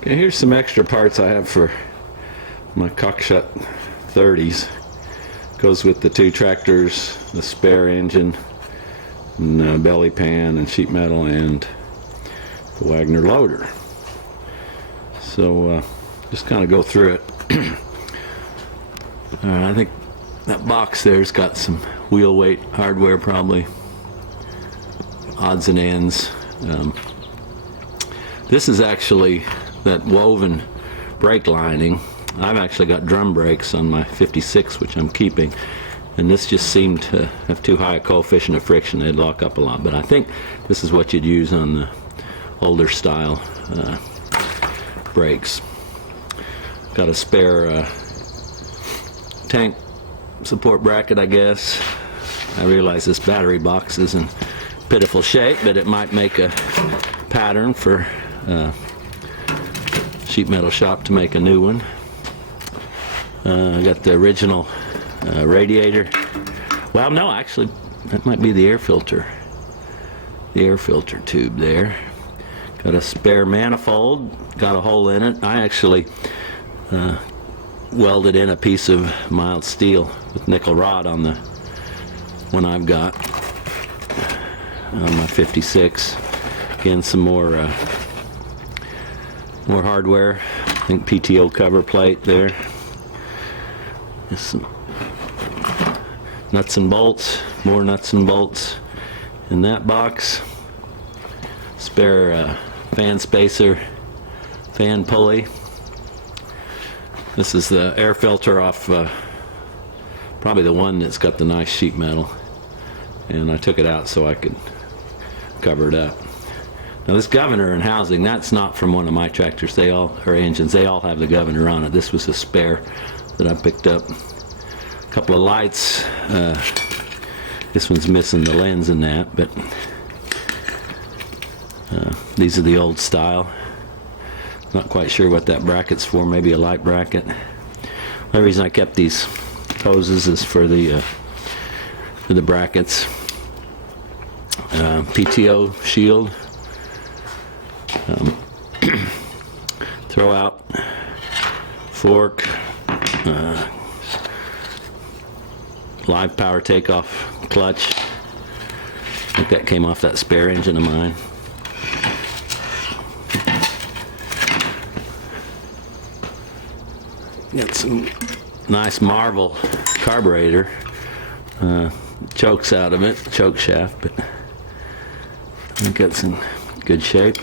Okay, here's some extra parts I have for my Cockshutt 30s. Goes with the two tractors, the spare engine, and belly pan and sheet metal, and the Wagner loader. So just kind of go through it. I think that box there's got some wheel weight hardware, probably odds and ends. This is actually that woven brake lining. I've actually got drum brakes on my 56, which I'm keeping, and this just seemed to have too high a coefficient of friction. They'd lock up a lot, but I think this is what you'd use on the older style brakes. Got a spare tank support bracket, I guess. I realize this battery box is in pitiful shape, but it might make a pattern for sheet metal shop to make a new one. I got the original radiator. Well, no, actually, that might be the air filter. The air filter tube there. Got a spare manifold, got a hole in it. I actually welded in a piece of mild steel with nickel rod on the one I've got on my 56. Again, some more hardware. I think PTO cover plate there. Just some nuts and bolts, more nuts and bolts in that box. Spare fan spacer, fan pulley. This is the air filter off probably the one that's got the nice sheet metal, and I took it out so I could cover it up. Now this governor and housing, that's not from one of my tractors. They all are engines. They all have the governor on it. This was a spare that I picked up. A couple of lights. This one's missing the lens in that, but these are the old style. Not quite sure what that bracket's for. Maybe a light bracket. The only reason I kept these hoses is for the brackets. PTO shield. Throw out fork. Live power takeoff clutch. I think that came off that spare engine of mine. Got some nice Marvel carburetor. Chokes out of it, choke shaft, but I think that's in good shape.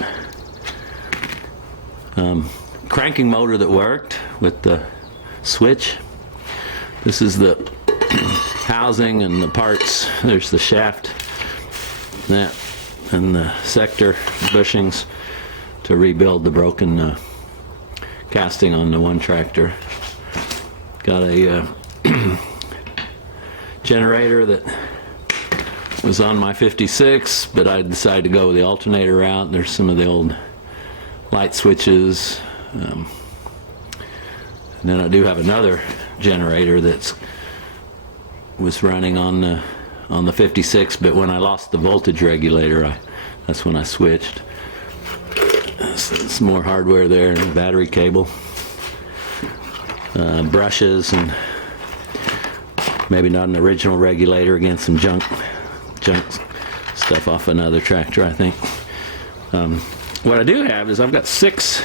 Cranking motor that worked with the switch. This is the housing and the parts. There's the shaft, that, and the sector bushings to rebuild the broken casting on the one tractor. Got a generator that was on my 56, but I decided to go with the alternator route. There's some of the old light switches. And then I do have another generator that was running on the 56, but when I lost the voltage regulator, that's when I switched. Some more hardware there, battery cable, brushes, and maybe not an original regulator. Again, some junk stuff off another tractor, I think. What I do have is I've got 6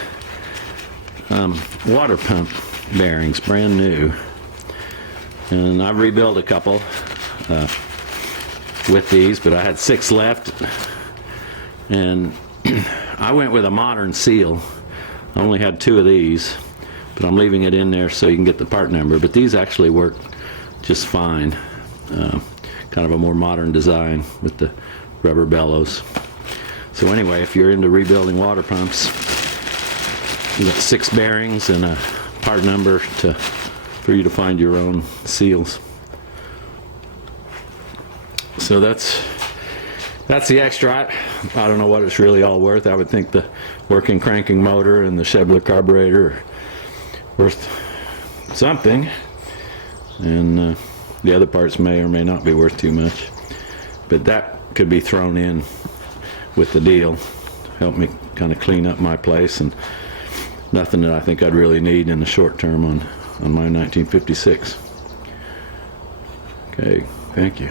water pump bearings, brand new, and I've rebuilt a couple with these, but I had 6 left, and I went with a modern seal. I only had 2 of these, but I'm leaving it in there so you can get the part number. But these actually work just fine. Kind of a more modern design with the rubber bellows. So anyway, if you're into rebuilding water pumps, you got 6 bearings and a part number for you to find your own seals. So that's the extra. I don't know what it's really all worth. I would think the working cranking motor and the Chevrolet carburetor are worth something, and the other parts may or may not be worth too much. But that could be thrown in with the deal. Help me kind of clean up my place and nothing that I think I'd really need in the short term on my 1956. Okay, thank you.